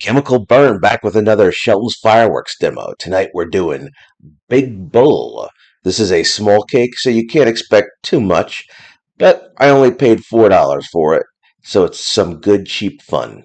Chemical Burn back with another Shelton's fireworks demo. Tonight we're doing Big Bull. This is a small cake, so you can't expect too much, but I only paid $4 for it, so it's some good cheap fun.